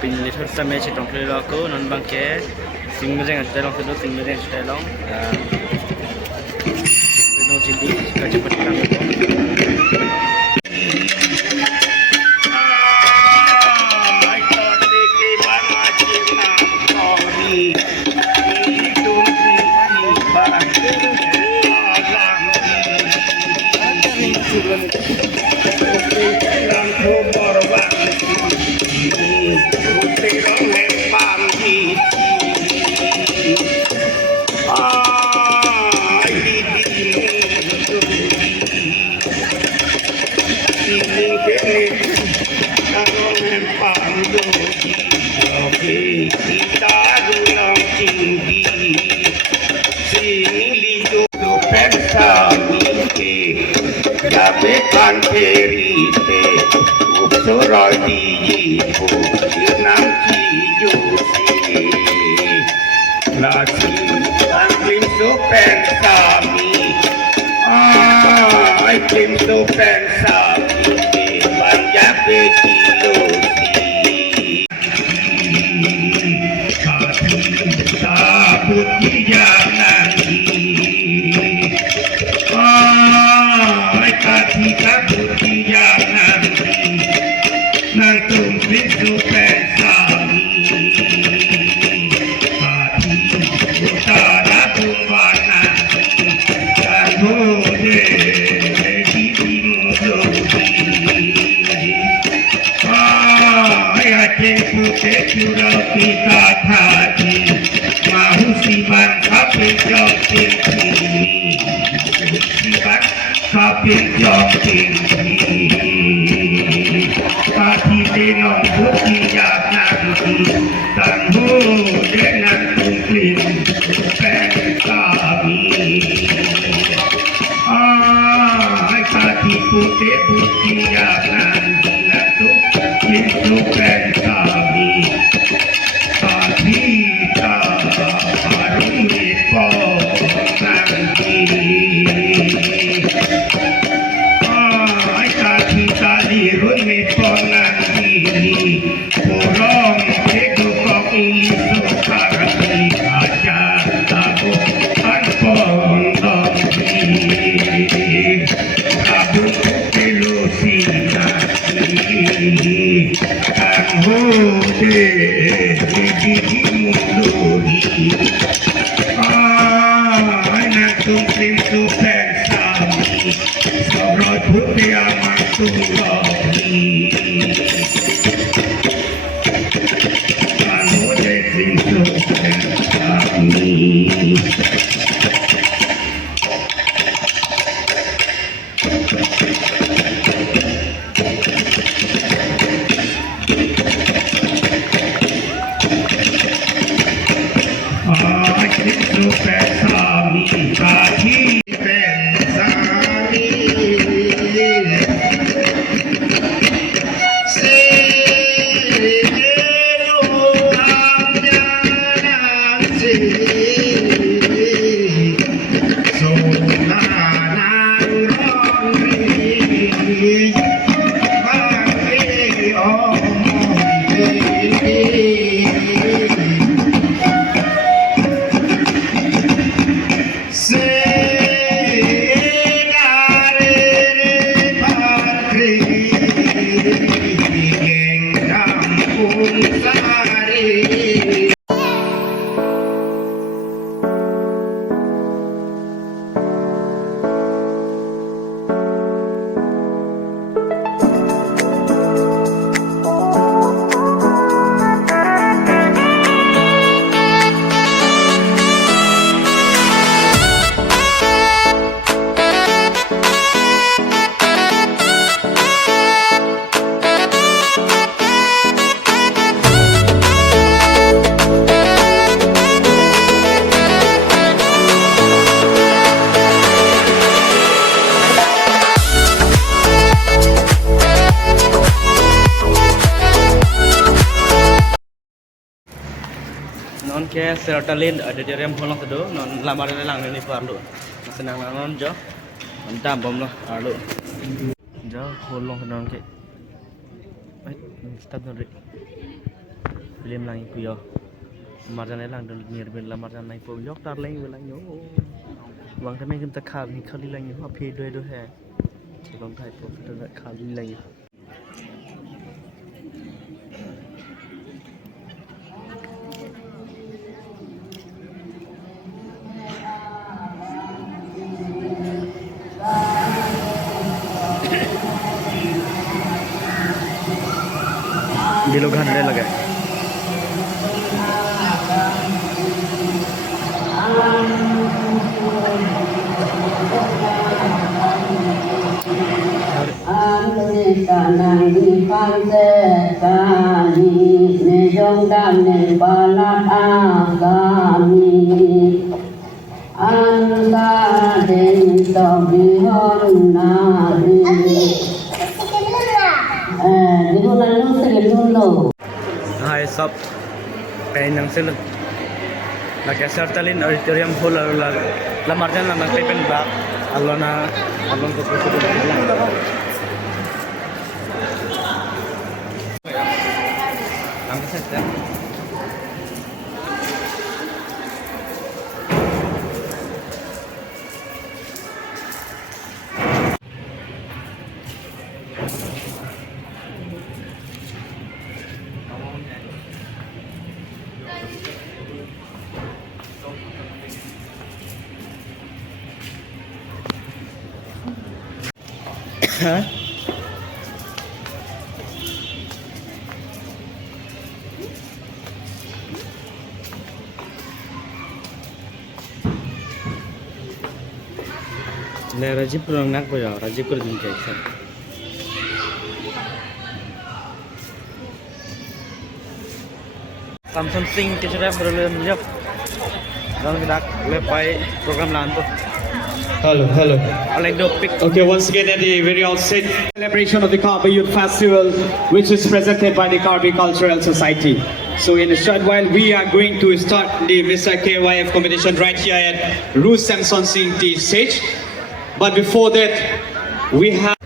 pinili thot sa me chitong thlo ko non bang ke sing me jeng style long thlo sing me jeng style long no chindi ka cepat kang ko Kan perite soroi di nang ci jusi lasi anglim super kami ai klim super kami banyak bekilosi sabut jangan Ketika jangan nantung pintu pensami hati utara tumpana dan bode di timudodi ya cepute curau kita hati mahu siban kape jok tinggi siban kapil jogging pati tenong bukti jangan tangguh dengan kumplit kami pati putih bukti jangan nantuk pintu kami pati tak harum nanti Dirun me ponanti porong ego kok iso karati aja tabu anpon dongki abu pelusi nasi anhode di muduri nantung pintu pensami sorot putih amat Tuloy, ano dito kami? Dito kami kami non ke serotalin ada di rem pulang tu non lamar lang ni parlu senang non jo mantap bom lah parlu jo pulang non ke start non film lang iku yo marjan lang dol nir ben la marjan nai po yok tar lang lang yo wang ta men ta khal ni khali lang yo phe doi do he long thai po ta khali lang yo ये लोग घंटे लगे hai सब kain nang sel la ka sartalin auditorium hall la marjan la nang pen ba alona alon ko ko ang sa hả này Rajib kurang nak boyo Rajib kurang jengkel Samsung Sing kita berlalu menjawab dan kita lepai program lanto. Hello. Okay, once again at the very outset, celebration of the Karbi Youth Festival, which is presented by the Karbi Cultural Society. So in a short while, we are going to start the Mr. KYF competition right here at Ruth Samson Singh Tea stage. But before that, we have...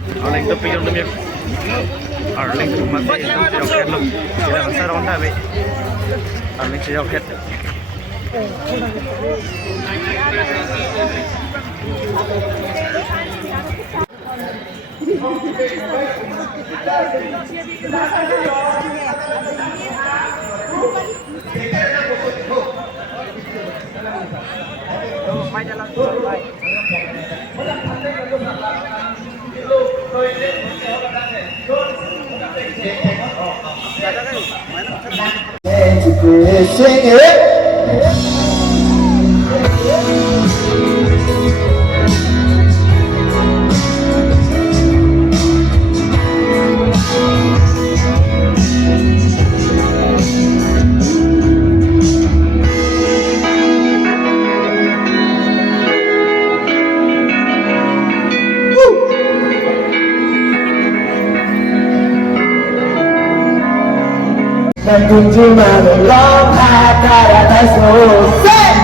Đang cùng chi mà người lót ta đã thấy số xếp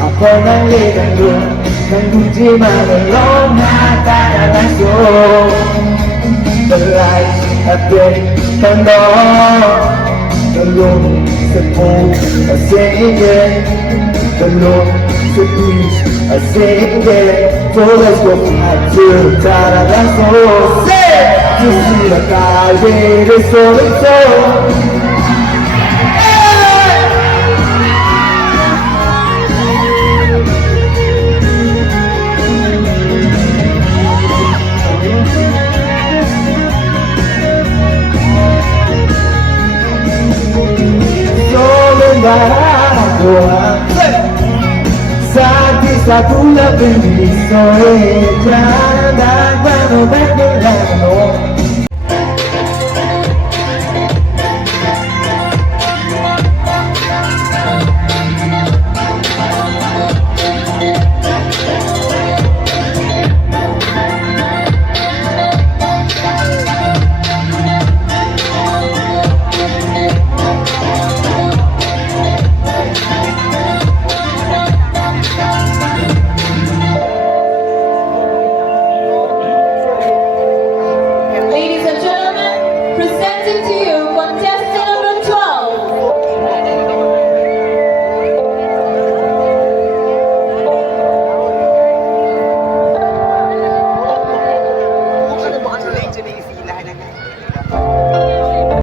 Học con đang đi đang đường Đang cùng chi mà người lót ta đã thấy số Tương lai hạt tiền tan đó Đang luôn sẽ phù và sẽ ghê Đang luôn sẽ please và sẽ ghê So let's go hạt trường ta đã thấy số xếp You see the guy with his soul and soul. Solo barato, Sati satu la bendizione, già da quando vengo l'anno.